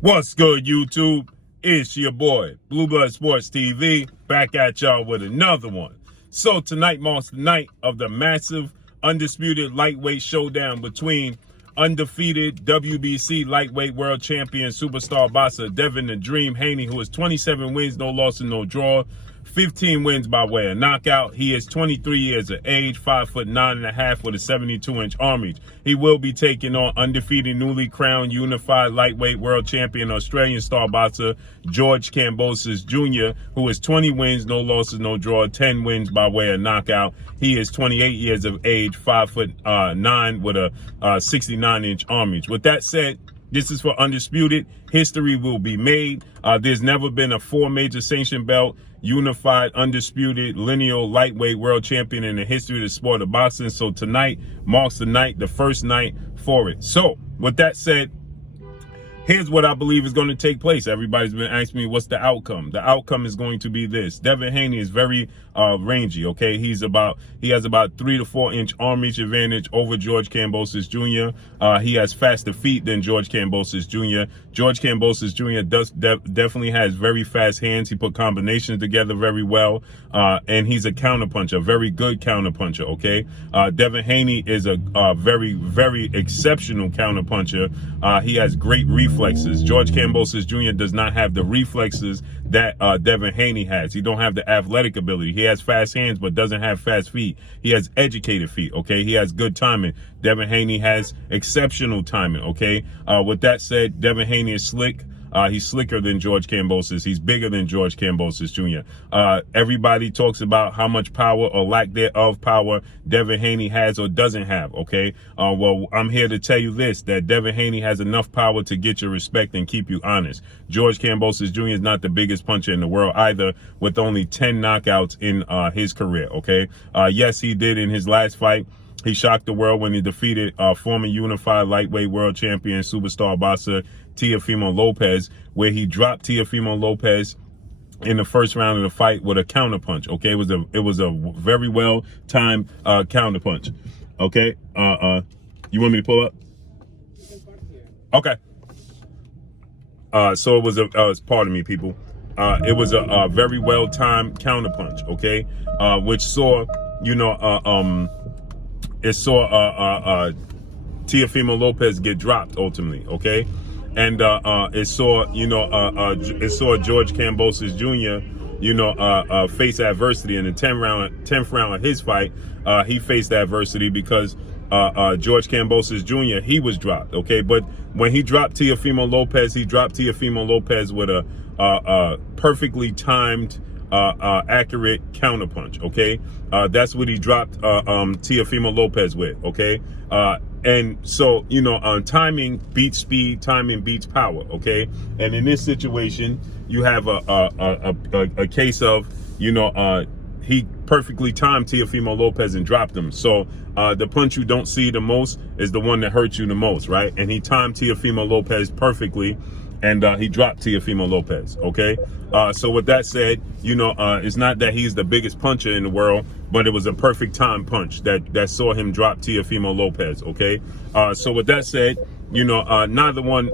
What's good, YouTube? It's your boy, Blue Blood Sports TV, back at y'all with another one. So tonight marks the night of the massive undisputed lightweight showdown between undefeated WBC lightweight world champion superstar boxer Devin "The Dream" Haney, who has 27 wins, no loss and no draw, 15 wins by way of knockout. He is 23 years of age, 5'9.5" with a 72-inch arm reach. He will be taking on undefeated, newly crowned, unified lightweight world champion Australian star boxer George Kambosos Jr., who is 20 wins, no losses, no draw, 10 wins by way of knockout. He is 28 years of age, 5'9" with a 69-inch arm reach. With that said, this is for Undisputed. History will be made. There's never been a 4 major sanction belt, unified, undisputed, lineal lightweight world champion in the history of the sport of boxing. So tonight marks the night, the first night for it. So with that said, here's what I believe is going to take place. Everybody's been asking me, what's the outcome? The outcome is going to be this. Devin Haney is very rangy, okay? He has about 3 to 4 inch arm reach advantage over George Kambosos Jr. He has faster feet than George Kambosos Jr. George Kambosos Jr. definitely has very fast hands. He put combinations together very well, and he's a counterpuncher, a very good counterpuncher, okay? Devin Haney is a very, very exceptional counterpuncher. He has great reflexes. George Kambosos Jr. does not have the reflexes that Devin Haney has. He don't have the athletic ability. He has fast hands, but doesn't have fast feet. He has educated feet, okay? He has good timing. Devin Haney has exceptional timing, okay? With that said, Devin Haney is slick. He's slicker than George Kambosos. He's bigger than George Kambosos Jr. Everybody talks about how much power or lack thereof power Devin Haney has or doesn't have, okay? Well, I'm here to tell you this, that Devin Haney has enough power to get your respect and keep you honest. George Kambosos Jr. is not the biggest puncher in the world either, with only 10 knockouts in his career, okay? Yes, he did in his last fight. He shocked the world when he defeated former unified lightweight world champion superstar boxer Teofimo Lopez, where he dropped Teofimo Lopez in the first round of the fight with a counterpunch. Okay, it was a very well timed counterpunch. Okay, you want me to pull up? Okay. So it was pardon me, people. It was a very well timed counterpunch. Okay, which saw it saw Teofimo Lopez get dropped ultimately, okay? And it saw George Kambosos Jr. Face adversity in the 10th round of his fight. He faced adversity because George Kambosos Jr. he was dropped, okay? But when he dropped Teofimo Lopez, he dropped Teofimo Lopez with a perfectly timed accurate counterpunch, okay? That's what he dropped Teofimo Lopez with, okay? And so, timing beats speed, timing beats power, okay? And in this situation, you have a case of, he perfectly timed Teofimo Lopez and dropped him. So the punch you don't see the most is the one that hurts you the most, right? And he timed Teofimo Lopez perfectly, and he dropped Teofimo Lopez, okay? So with that said, it's not that he's the biggest puncher in the world, but it was a perfect time punch that saw him drop Teofimo Lopez, okay? So with that said, neither one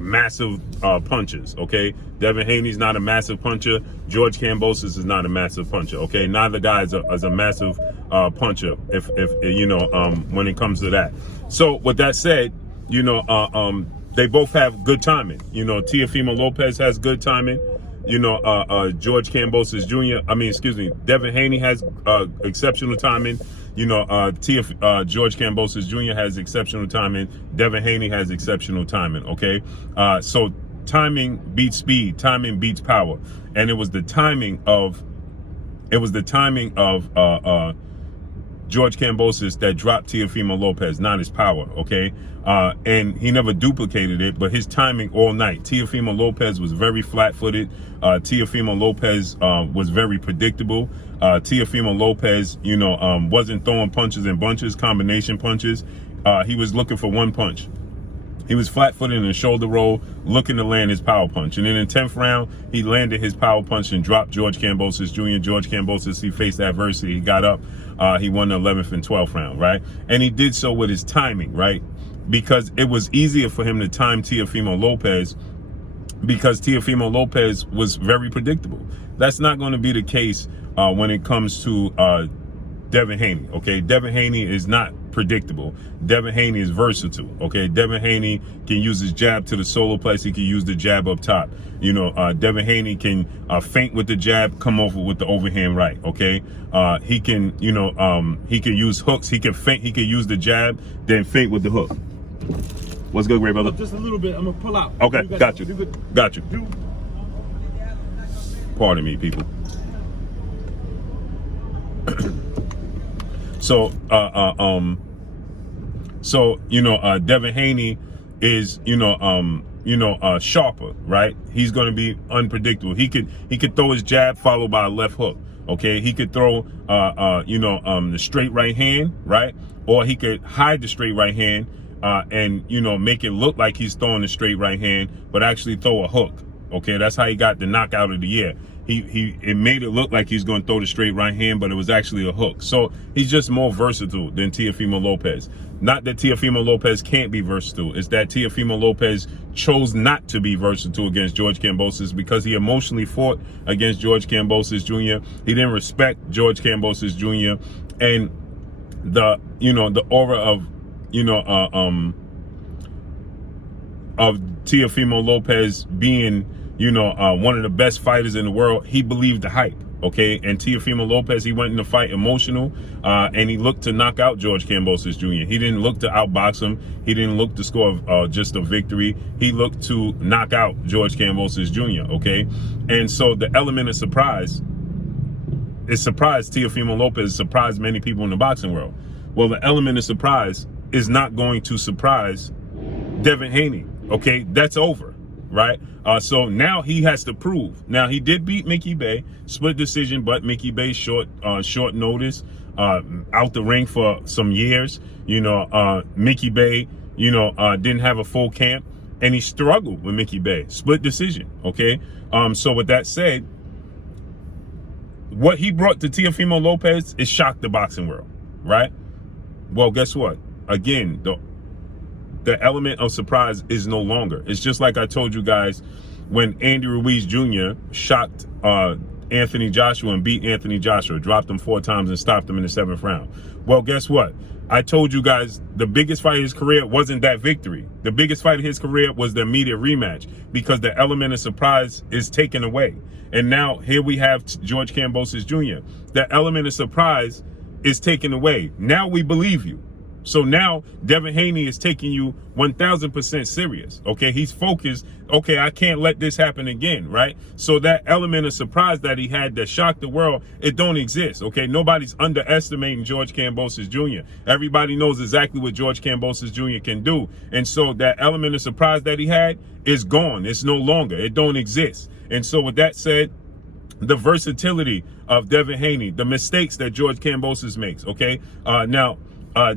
massive punches, okay? Devin Haney's not a massive puncher. George Kambosos is not a massive puncher, okay? Neither guy is a massive puncher, if when it comes to that. So with that said, they both have good timing. Teofimo Lopez has good timing. George Kambosos Jr. Devin Haney has exceptional timing. George Kambosos Jr. has exceptional timing. Devin Haney has exceptional timing. Okay, so timing beats speed. Timing beats power. And it was the timing of George Kambosos that dropped Teofimo Lopez, not his power, okay? And he never duplicated it, but his timing all night. Teofimo Lopez was very flat-footed. Teofimo Lopez was very predictable. Teofimo Lopez, wasn't throwing punches in bunches, combination punches. He was looking for one punch. He was flat-footed in a shoulder roll, looking to land his power punch. And in the 10th round, he landed his power punch and dropped George Kambosos Jr. George Kambosos, he faced adversity. He got up. He won the 11th and 12th round, right? And he did so with his timing, right? because it was easier for him to time Teofimo Lopez, because Teofimo Lopez was very predictable. That's not going to be the case when it comes to Devin Haney. Okay, Devin Haney is not predictable. Devin Haney is versatile. Okay, Devin Haney can use his jab to the solo place. He can use the jab up top. You know, Devin Haney can feint with the jab, come over with the overhand right. Okay, he can, you know, he can use hooks. He can feint. He can use the jab, then feint with the hook. What's good, great brother? Just a little bit. I'm gonna pull out. Okay, got you. Got you. Pardon me, people. So, you know, Devin Haney is, sharper, right? He's going to be unpredictable. He could throw his jab followed by a left hook. Okay, he could throw, the straight right hand, right? Or he could hide the straight right hand and, you know, make it look like he's throwing the straight right hand, but actually throw a hook. Okay, that's how he got the knockout of the year. It made it look like he's going to throw the straight right hand, but it was actually a hook. So he's just more versatile than Teofimo Lopez. Not that Teofimo Lopez can't be versatile. It's that Teofimo Lopez chose not to be versatile against George Kambosos because he emotionally fought against George Kambosos Jr. He didn't respect George Kambosos Jr. And the aura of Teofimo Lopez being one of the best fighters in the world, he believed the hype, okay? And Teofimo Lopez, he went in the fight emotional, and he looked to knock out George Kambosos Jr. He didn't look to outbox him. He didn't look to score just a victory. He looked to knock out George Kambosos Jr., okay? And so the element of surprise, it surprised Teofimo Lopez, surprised many people in the boxing world. Well, the element of surprise is not going to surprise Devin Haney, okay? That's over. Right? So now he has to prove. Now, he did beat Mickey Bey, split decision, but Mickey Bey short notice, out the ring for some years. Mickey Bey, didn't have a full camp, and he struggled with Mickey Bey, split decision. Okay. So with that said, what he brought to Teofimo Lopez is shocked the boxing world, right? Well, guess what? Again, the element of surprise is no longer. It's just like I told you guys when Andy Ruiz Jr. shocked Anthony Joshua and beat Anthony Joshua, dropped him 4 times and stopped him in the 7th round. Well, guess what? I told you guys the biggest fight of his career wasn't that victory. The biggest fight of his career was the immediate rematch because the element of surprise is taken away. And now here we have George Kambosos Jr. The element of surprise is taken away. Now we believe you. So now Devin Haney is taking you 1000% serious. Okay, he's focused. Okay, I can't let this happen again, right? So that element of surprise that he had that shocked the world, it don't exist. Okay, nobody's underestimating George Kambosos Jr. Everybody knows exactly what George Kambosos Jr. can do. And so that element of surprise that he had is gone. It's no longer. It don't exist. And so with that said, the versatility of Devin Haney, the mistakes that George Kambosos makes, okay?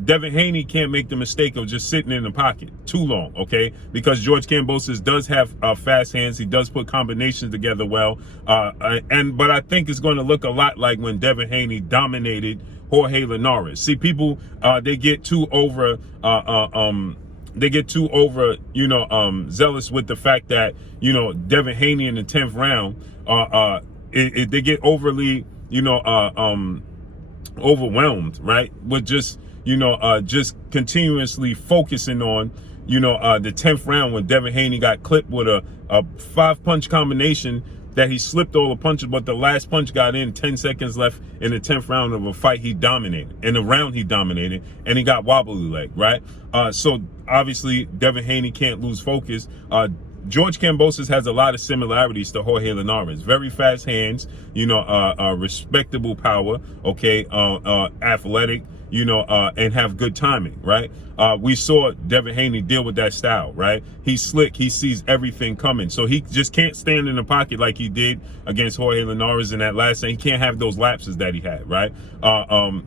Devin Haney can't make the mistake of just sitting in the pocket too long, okay? Because George Kambosos does have fast hands. He does put combinations together well. But I think it's going to look a lot like when Devin Haney dominated Jorge Linares. See, people, they get too over, zealous with the fact that, Devin Haney in the 10th round, they get overly, overwhelmed, right? With just continuously focusing on, the 10th round when Devin Haney got clipped with a 5-punch combination that he slipped all the punches, but the last punch got in, 10 seconds left in the 10th round of a fight he dominated. In the round he dominated, and he got wobbly leg, right? So obviously Devin Haney can't lose focus. George Kambosos has a lot of similarities to Jorge Linares. Very fast hands, respectable power, okay, athletic, and have good timing, right? We saw Devin Haney deal with that style, right? He's slick. He sees everything coming. So he just can't stand in the pocket like he did against Jorge Linares in that last thing. He can't have those lapses that he had, right?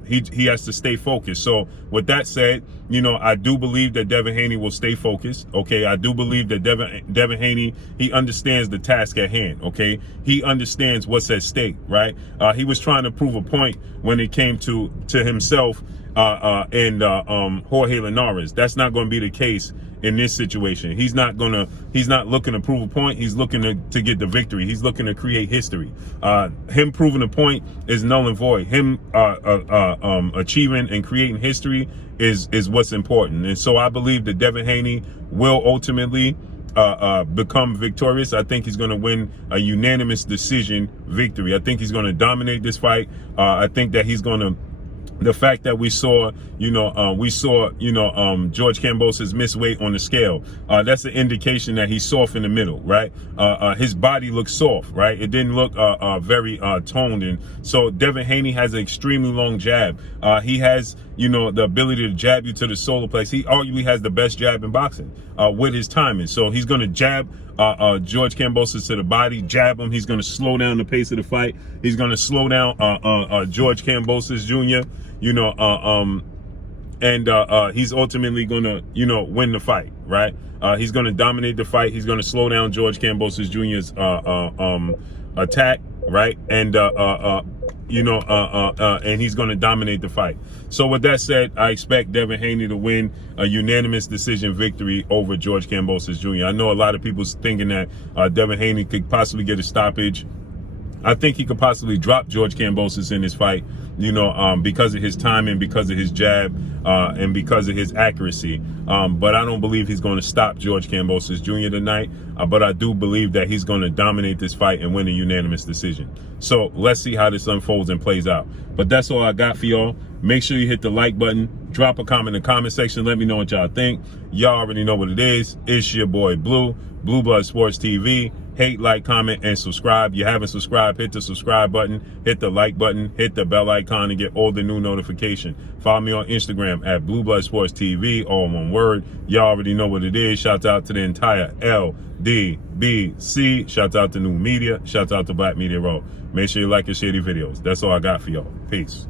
He has to stay focused. So with that said, I do believe that Devin Haney will stay focused, okay? I do believe that Devin Haney, he understands the task at hand, okay? He understands what's at stake, right? He was trying to prove a point when it came to himself Jorge Linares. That's not going to be the case in this situation. He's not looking to prove a point. He's looking to get the victory. He's looking to create history. Him proving a point is null and void. Him achieving and creating history is what's important. And so I believe that Devin Haney will ultimately become victorious. I think he's going to win a unanimous decision victory. I think he's going to dominate this fight. I think that he's going to, the fact that we saw George Kambosos miss weight on the scale, that's an indication that he's soft in the middle, right? His body looks soft, right? It didn't look very toned. And so Devin Haney has an extremely long jab. He has, the ability to jab you to the solar plex. He arguably has the best jab in boxing with his timing. So he's going to jab George Kambosos to the body, jab him. He's going to slow down the pace of the fight. He's going to slow down George Kambosos Jr., and he's ultimately going to, win the fight, right? He's going to dominate the fight. He's going to slow down George Kambosos Jr.'s attack, right? And and he's going to dominate the fight. So with that said, I expect Devin Haney to win a unanimous decision victory over George Kambosos Jr. I know a lot of people's thinking that Devin Haney could possibly get a stoppage. I think he could possibly drop George Kambosos in this fight, because of his timing, because of his jab, and because of his accuracy. But I don't believe he's going to stop George Kambosos Jr. tonight. But I do believe that he's going to dominate this fight and win a unanimous decision. So let's see how this unfolds and plays out. But that's all I got for y'all. Make sure you hit the like button. Drop a comment in the comment section. Let me know what y'all think. Y'all already know what it is. It's your boy Blue Blood Sports TV. Hate, like, comment, and subscribe. You haven't subscribed, hit the subscribe button, hit the like button, hit the bell icon to get all the new notification. Follow me on Instagram at Blue Blood Sports TV, all one word. Y'all already know what it is. Shout out to the entire LDBC. Shout out to New Media. Shout out to Black Media Row. Make sure you like and share the videos. That's all I got for y'all. Peace.